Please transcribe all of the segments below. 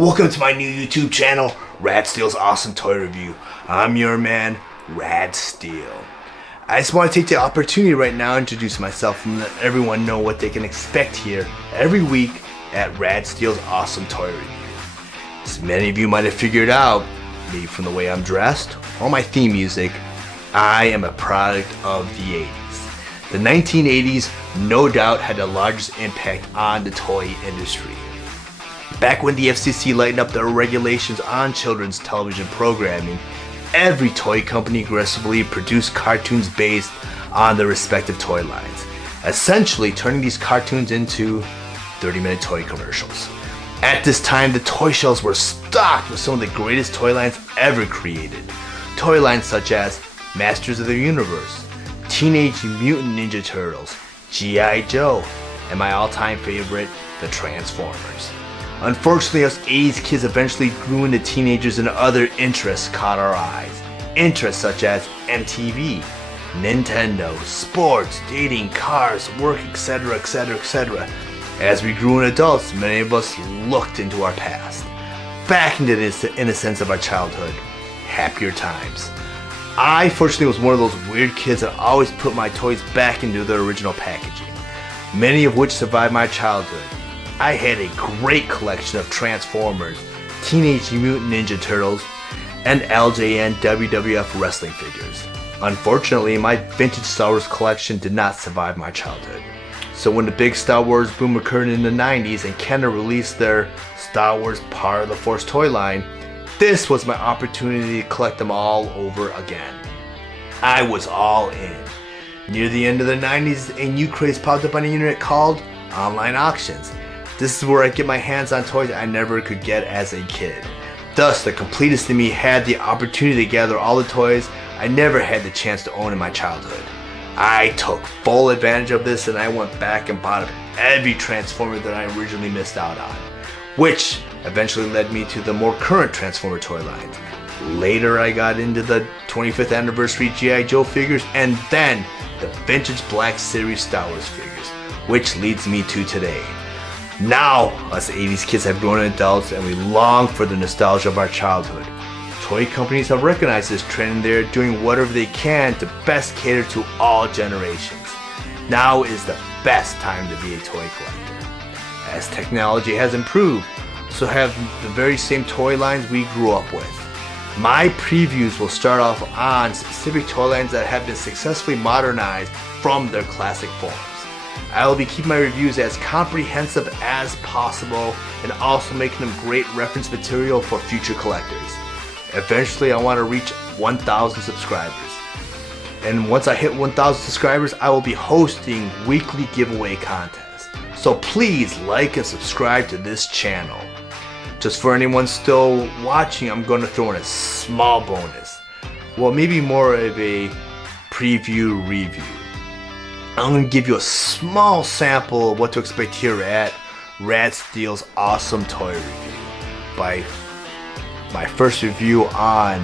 Welcome to my new YouTube channel, Rad Steele's Awesome Toy Review. I'm your man, Rad Steele. I just want to take the opportunity right now to introduce myself and let everyone know what they can expect here every week at Rad Steele's Awesome Toy Review. As many of you might have figured out, maybe from the way I'm dressed or my theme music, I am a product of the 80s. The 1980s no doubt had the largest impact on the toy industry. Back when the FCC lightened up their regulations on children's television programming, every toy company aggressively produced cartoons based on their respective toy lines, essentially turning these cartoons into 30-minute toy commercials. At this time, the toy shelves were stocked with some of the greatest toy lines ever created. Toy lines such as Masters of the Universe, Teenage Mutant Ninja Turtles, G.I. Joe, and my all-time favorite, the Transformers. Unfortunately, us 80s kids eventually grew into teenagers and other interests caught our eyes. Interests such as MTV, Nintendo, sports, dating, cars, work, etc, etc, etc. As we grew in adults, many of us looked into our past, back into the innocence of our childhood, happier times. I fortunately was one of those weird kids that always put my toys back into their original packaging, many of which survived my childhood. I had a great collection of Transformers, Teenage Mutant Ninja Turtles, and LJN WWF wrestling figures. Unfortunately, my vintage Star Wars collection did not survive my childhood. So when the big Star Wars boom occurred in the 90s and Kenner released their Star Wars Part of the Force toy line, this was my opportunity to collect them all over again. I was all in. Near the end of the 90s, a new craze popped up on the internet called online auctions. This is where I get my hands on toys I never could get as a kid. Thus, the completest in me had the opportunity to gather all the toys I never had the chance to own in my childhood. I took full advantage of this and I went back and bought up every Transformer that I originally missed out on, which eventually led me to the more current Transformer toy lines. Later I got into the 25th anniversary G.I. Joe figures and then the vintage Black Series Star Wars figures, which leads me to today. Now, us 80s kids have grown adults and we long for the nostalgia of our childhood. Toy companies have recognized this trend and they're doing whatever they can to best cater to all generations. Now is the best time to be a toy collector. As technology has improved, so have the very same toy lines we grew up with. My previews will start off on specific toy lines that have been successfully modernized from their classic forms. I will be keeping my reviews as comprehensive as possible and also making them great reference material for future collectors. Eventually I want to reach 1,000 subscribers. And once I hit 1,000 subscribers, I will be hosting weekly giveaway contests. So please like and subscribe to this channel. Just for anyone still watching, I'm going to throw in a small bonus. Well, maybe more of a preview review. I'm going to give you a small sample of what to expect here at Rad Steele's Awesome Toy Review by my first review on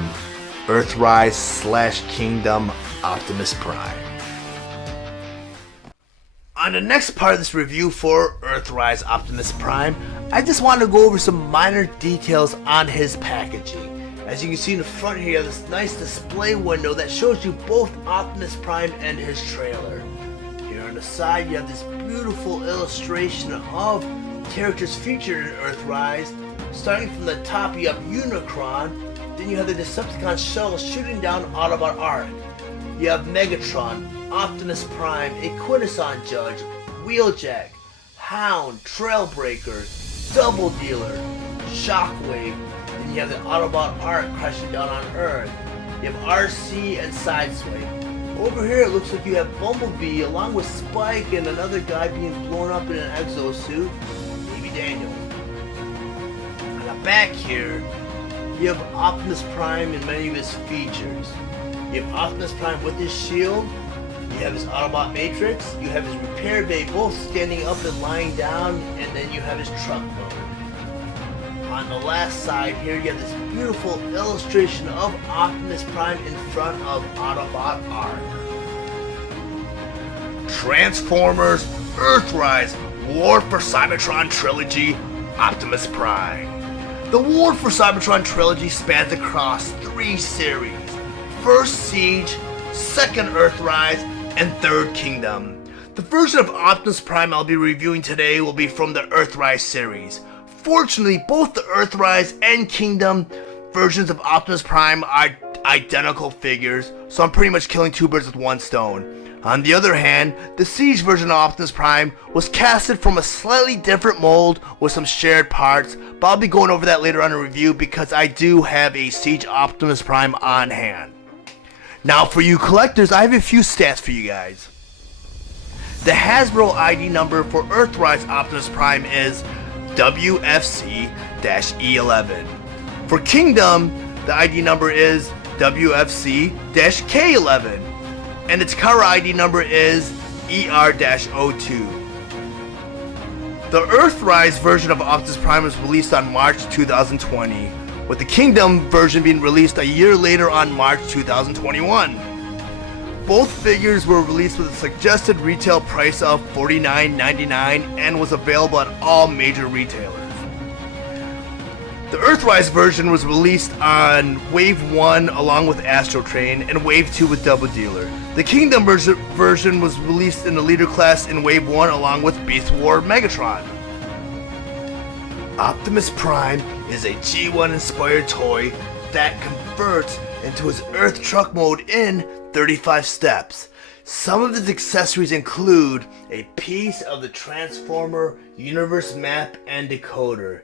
Earthrise / Kingdom Optimus Prime. On the next part of this review for Earthrise Optimus Prime, I just want to go over some minor details on his packaging. As you can see in the front here, you have this nice display window that shows you both Optimus Prime and his trailer. Here on the side, you have this beautiful illustration of characters featured in Earthrise. Starting from the top, you have Unicron, then you have the Decepticon shuttle shooting down Autobot Arc. You have Megatron, Optimus Prime, a Quintesson Judge, Wheeljack, Hound, Trailbreaker, Double Dealer, Shockwave, then you have the Autobot Arc crashing down on Earth. You have RC and Sideswipe. Over here it looks like you have Bumblebee along with Spike and another guy being blown up in an exosuit, maybe Daniel. On the back here, you have Optimus Prime and many of his features. You have Optimus Prime with his shield, you have his Autobot Matrix, you have his repair bay both standing up and lying down, and then you have his truck mode. On the last side here, you have this beautiful illustration of Optimus Prime in front of Autobot Arc. Transformers Earthrise War for Cybertron Trilogy Optimus Prime. The War for Cybertron trilogy spans across 3 series: First Siege, Second Earthrise, and Third Kingdom. The version of Optimus Prime I'll be reviewing today will be from the Earthrise series. Fortunately, both the Earthrise and Kingdom versions of Optimus Prime are identical figures, so I'm pretty much killing 2 birds with 1 stone. On the other hand, the Siege version of Optimus Prime was casted from a slightly different mold with some shared parts, but I'll be going over that later on in review because I do have a Siege Optimus Prime on hand. Now for you collectors, I have a few stats for you guys. The Hasbro ID number for Earthrise Optimus Prime is WFC-E11. For Kingdom, the ID number is WFC-K11. And its Takara ID number is ER-02. The Earthrise version of Optimus Prime was released on March 2020, with the Kingdom version being released a year later on March 2021. Both figures were released with a suggested retail price of $49.99 and was available at all major retailers. The Earthrise version was released on Wave 1 along with Astro Train and Wave 2 with Double Dealer. The Kingdom version was released in the Leader class in Wave 1 along with Beast War Megatron. Optimus Prime is a G1 inspired toy that converts into his Earth Truck mode in 35 steps. Some of its accessories include a piece of the Transformer Universe map and decoder.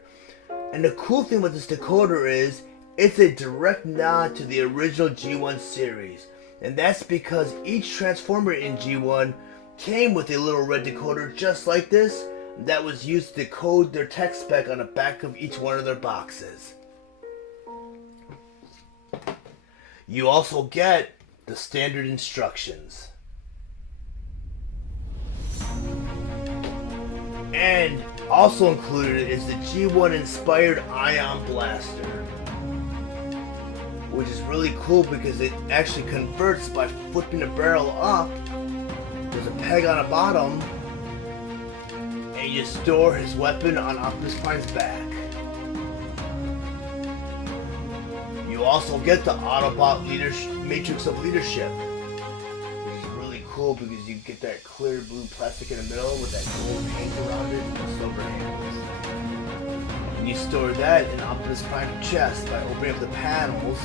And the cool thing with this decoder is, it's a direct nod to the original G1 series. And that's because each Transformer in G1 came with a little red decoder just like this that was used to decode their tech spec on the back of each one of their boxes. You also get the standard instructions. And also included is the G1 inspired Ion Blaster, which is really cool because it actually converts by flipping the barrel up. There's a peg on the bottom, and you store his weapon on Optimus Prime's back. You also get the Autobot Matrix of Leadership, which is really cool because you get that clear blue plastic in the middle with that gold paint around it and the silver handles. And you store that in Optimus Prime's chest by opening up the panels.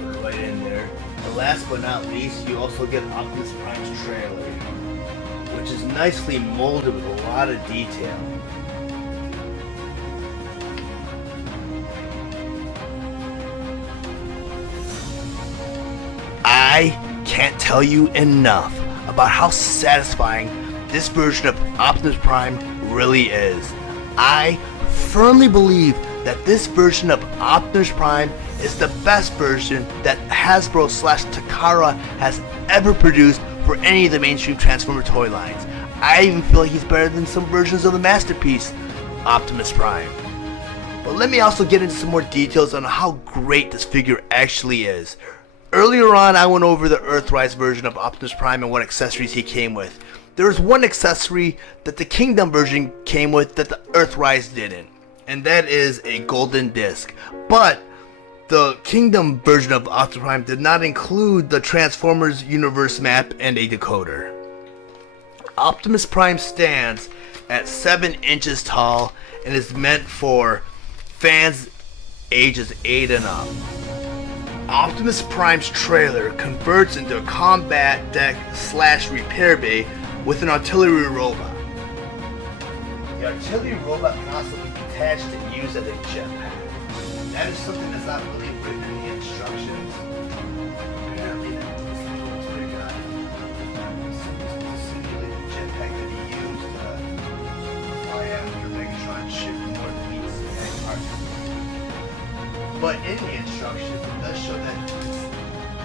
Put it right in there. And last but not least, you also get Optimus Prime's trailer, which is nicely molded with a lot of detail. I can't tell you enough about how satisfying this version of Optimus Prime really is. I firmly believe that this version of Optimus Prime is the best version that Hasbro/Takara has ever produced for any of the mainstream Transformer toy lines. I even feel like he's better than some versions of the masterpiece, Optimus Prime. But let me also get into some more details on how great this figure actually is. Earlier on, I went over the Earthrise version of Optimus Prime and what accessories he came with. There was one accessory that the Kingdom version came with that the Earthrise didn't, and that is a golden disc. But the Kingdom version of Optimus Prime did not include the Transformers Universe map and a decoder. Optimus Prime stands at 7 inches tall and is meant for fans ages 8 and up. Optimus Prime's trailer converts into a combat deck / repair bay with an artillery robot. The artillery robot can also be detached and used as a jetpack. That is something that's not really written in the instructions. Apparently, this looks pretty good. This is a simulated jetpack that he used to fly after Megatron ship north to meet CI Parker. But in the instructions, it does show that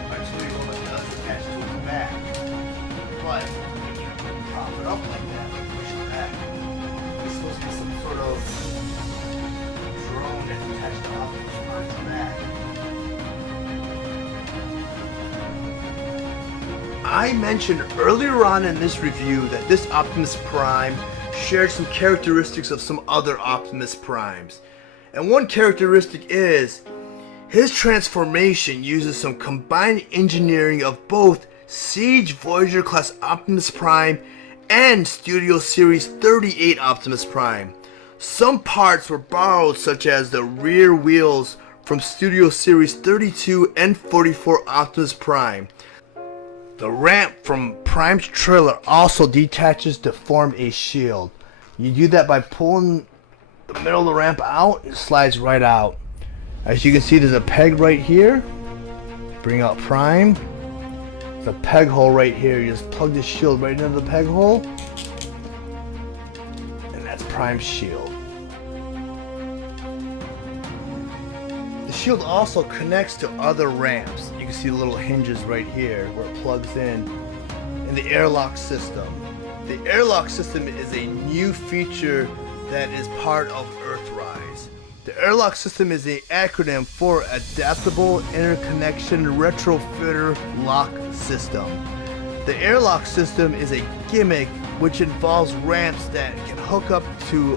artillery robot does attach to its back. But when you prop it up like that, like push it back, it's supposed to be some sort of drone that's attached to Optimus Prime's back. I mentioned earlier on in this review that this Optimus Prime shared some characteristics of some other Optimus Primes. And one characteristic is his transformation uses some combined engineering of both Siege Voyager class Optimus Prime and Studio Series 38 Optimus Prime. Some parts were borrowed, such as the rear wheels from Studio Series 32 and 44 Optimus Prime. The ramp from Prime's trailer also detaches to form a shield. You do that by pulling the middle of the ramp out, it slides right out. As you can see, there's a peg right here. Bring out Prime. There's a peg hole right here. You just plug the shield right into the peg hole. And that's Prime's shield. The shield also connects to other ramps. You can see the little hinges right here where it plugs in the airlock system. The airlock system is a new feature that is part of Earthrise. The airlock system is an acronym for Adaptable Interconnection Retrofitter Lock System. The airlock system is a gimmick which involves ramps that can hook up to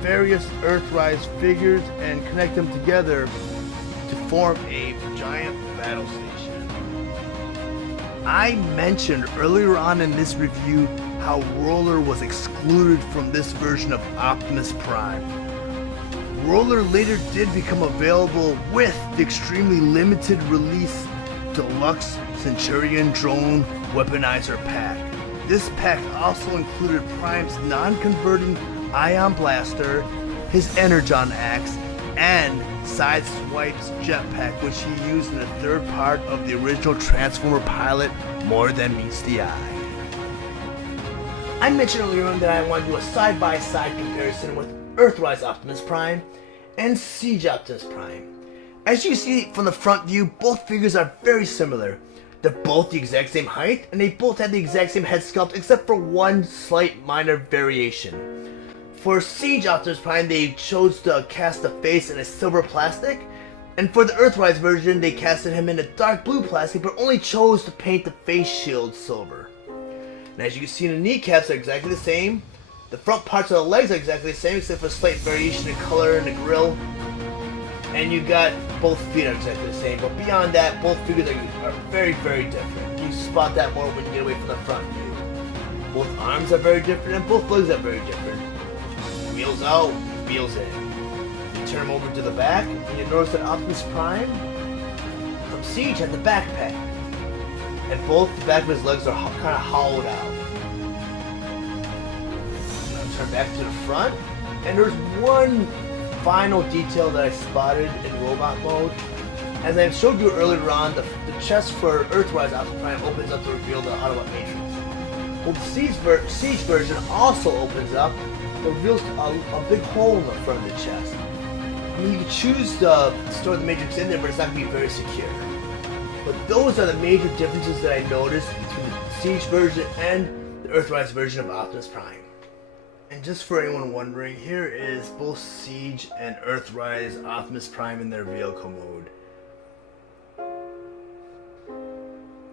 various Earthrise figures and connect them together to form a giant battle station. I mentioned earlier on in this review how Roller was excluded from this version of Optimus Prime. Roller later did become available with the extremely limited release Deluxe Centurion Drone Weaponizer Pack. This pack also included Prime's non-converting Ion Blaster, his Energon Axe, and Sideswipe's jetpack, which he used in the third part of the original Transformer pilot, More Than Meets the Eye. I mentioned earlier on that I want to do a side-by-side comparison with Earthrise Optimus Prime and Siege Optimus Prime. As you see from the front view, both figures are very similar. They're both the exact same height, and they both have the exact same head sculpt except for one slight minor variation. For Siege Optimus Prime, they chose to cast the face in a silver plastic, and for the Earthrise version, they casted him in a dark blue plastic but only chose to paint the face shield silver. And as you can see, the kneecaps are exactly the same. The front parts of the legs are exactly the same except for a slight variation in color in the grill. And you got both feet are exactly the same, but beyond that, both figures are very, very different. You spot that more when you get away from the front view. Both arms are very different and both legs are very different. Wheels out, wheels in. You turn them over to the back, and you notice that Optimus Prime from Siege had the backpack. And both the back of his legs are kind of hollowed out. Now turn back to the front, and there's one final detail that I spotted in robot mode. As I showed you earlier on, the chest for Earthrise Optimus Prime opens up to reveal the Autobot Matrix. Well, the Siege version also opens up and reveals a big hole in the front of the chest. I mean, you can choose to store the Matrix in there, but it's not going to be very secure. But those are the major differences that I noticed between the Siege version and the Earthrise version of Optimus Prime. And just for anyone wondering, here is both Siege and Earthrise Optimus Prime in their vehicle mode.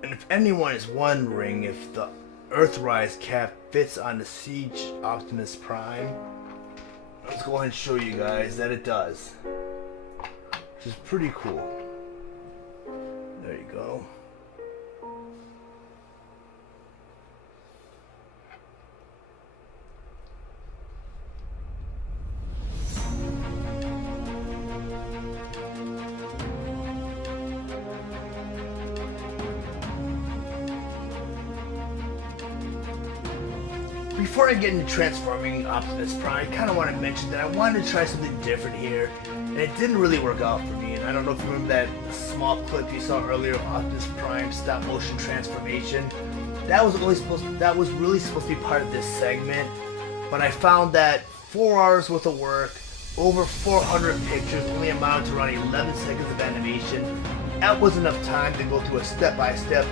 And if anyone is wondering if the Earthrise cap fits on the Siege Optimus Prime, let's go ahead and show you guys that it does. Which is pretty cool. There you go. Before I get into transforming Optimus Prime, I kind of want to mention that I wanted to try something different here, and it didn't really work out for me. And I don't know if you remember that small clip you saw earlier of Optimus Prime stop motion transformation. That was really supposed to be part of this segment, but I found that 4 hours worth of work, over 400 pictures, only amounted to around 11 seconds of animation. That was enough time to go through a step-by-step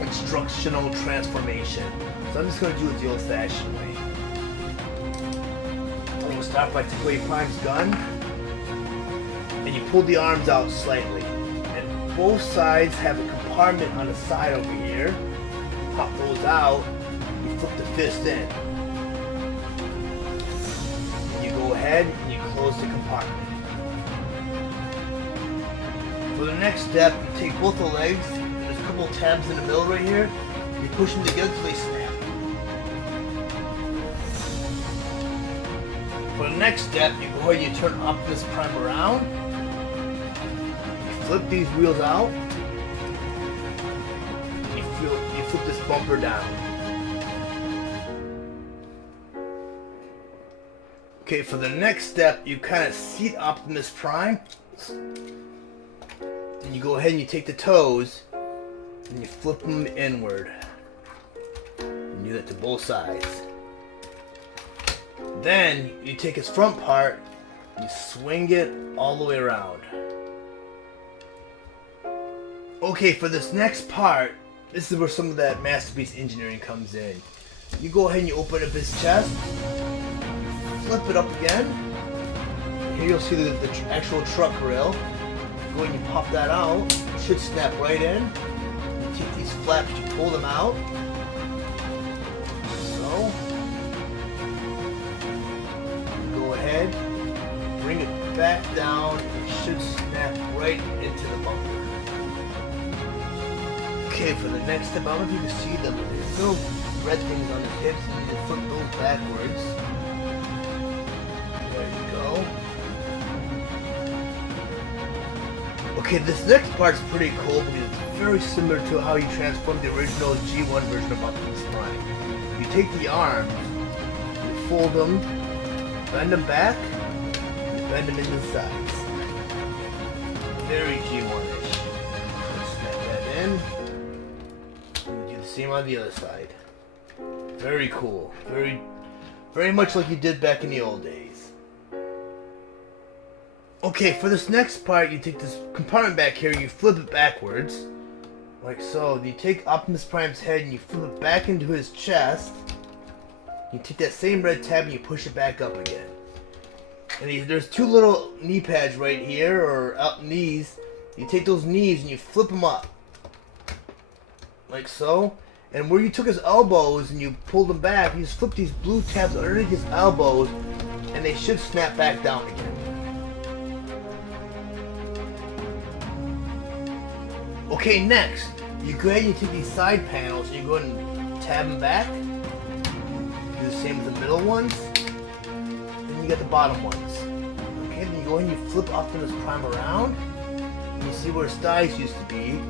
instructional transformation. So I'm just going to do it the old-fashioned way. I'm going to start by taking away Prime's gun, and you pull the arms out slightly. And both sides have a compartment on the side over here. Pop those out, you flip the fist in. compartment. For the next step, you take both the legs, there's a couple tabs in the middle right here, you push them together until they snap. For the next step, you go ahead and you turn Optimus Prime around, you flip these wheels out, you flip this bumper down. Okay, for the next step, you kind of seat Optimus Prime. And you go ahead and you take the toes and you flip them inward. And do that to both sides. Then you take his front part and you swing it all the way around. Okay, for this next part, this is where some of that masterpiece engineering comes in. You go ahead and you open up his chest, flip it up again. Here you'll see the actual truck rail. Go ahead and you pop that out. It should snap right in. You take these flaps, you pull them out. So. Go ahead, bring it back down. It should snap right into the bumper. Okay, for the next step, I don't know if you can see them, but there's little red things on the hips, and you just flip those backwards. There you go. Okay, this next part's pretty cool because it's very similar to how you transform the original G1 version of Optimus Prime. You take the arms, you fold them, bend them back, and bend them into the sides. Very G1-ish. Snap that in. And do the same on the other side. Very cool. Very much like you did back in the old days. Okay, for this next part, you take this compartment back here, you flip it backwards, like so. You take Optimus Prime's head and you flip it back into his chest. You take that same red tab and you push it back up again. And there's two little knee pads right here, or knees. You take those knees and you flip them up, like so. And where you took his elbows and you pulled them back, you just flip these blue tabs underneath his elbows, and they should snap back down again. Okay, next, you go ahead and you take these side panels and you go ahead and tab them back. Do the same with the middle ones. Then you got the bottom ones. Okay, then you go ahead and you flip Optimus Prime around. And you see where his thighs used to be.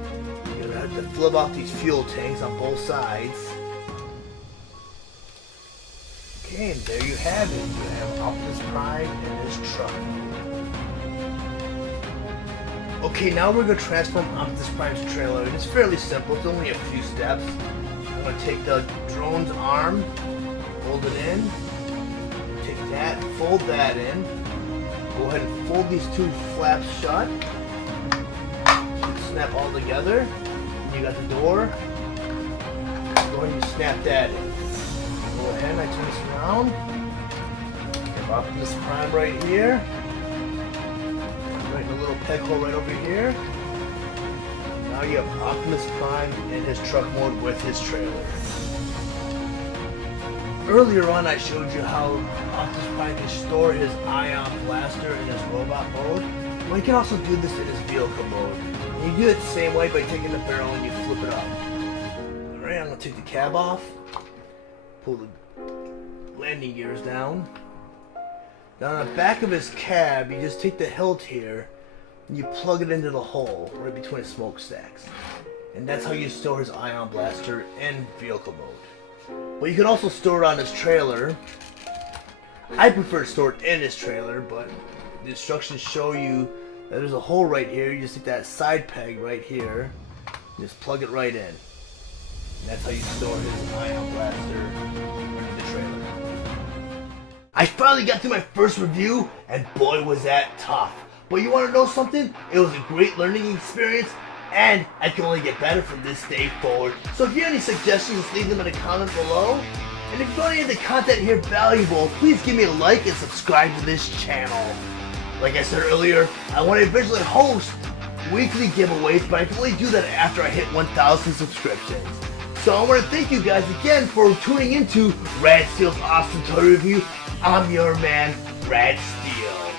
You're gonna have to flip off these fuel tanks on both sides. Okay, and there you have it. You have Optimus Prime and his truck. Okay, now we're going to transform Optimus Prime's trailer. It's fairly simple, it's only a few steps. I'm going to take the drone's arm, fold it in, take that, fold that in, go ahead and fold these two flaps shut, snap all together, and you got the door, go ahead and snap that in. Go ahead and I turn this around, have Optimus Prime right here. Right in a little peg hole right over here. Now you have Optimus Prime in his truck mode with his trailer. Earlier on I showed you how Optimus Prime can store his ion blaster in his robot mode. Well, you can also do this in his vehicle mode. And you do it the same way by taking the barrel and you flip it up. Alright, I'm going to take the cab off. Pull the landing gears down. Now on the back of his cab, you just take the hilt here and you plug it into the hole right between his smokestacks. And that's how you store his ion blaster in vehicle mode. Well, you can also store it on his trailer. I prefer to store it in his trailer, but the instructions show you that there's a hole right here. You just take that side peg right here and just plug it right in. And that's how you store his ion blaster in the trailer. I finally got through my first review, and boy was that tough. But you want to know something? It was a great learning experience, and I can only get better from this day forward. So if you have any suggestions, leave them in the comment below. And if you find any of the content here valuable, please give me a like and subscribe to this channel. Like I said earlier, I want to eventually host weekly giveaways, but I can only do that after I hit 1,000 subscriptions. So I want to thank you guys again for tuning into Rad Steele's Awesome Toy Review. I'm your man, Rad Steele.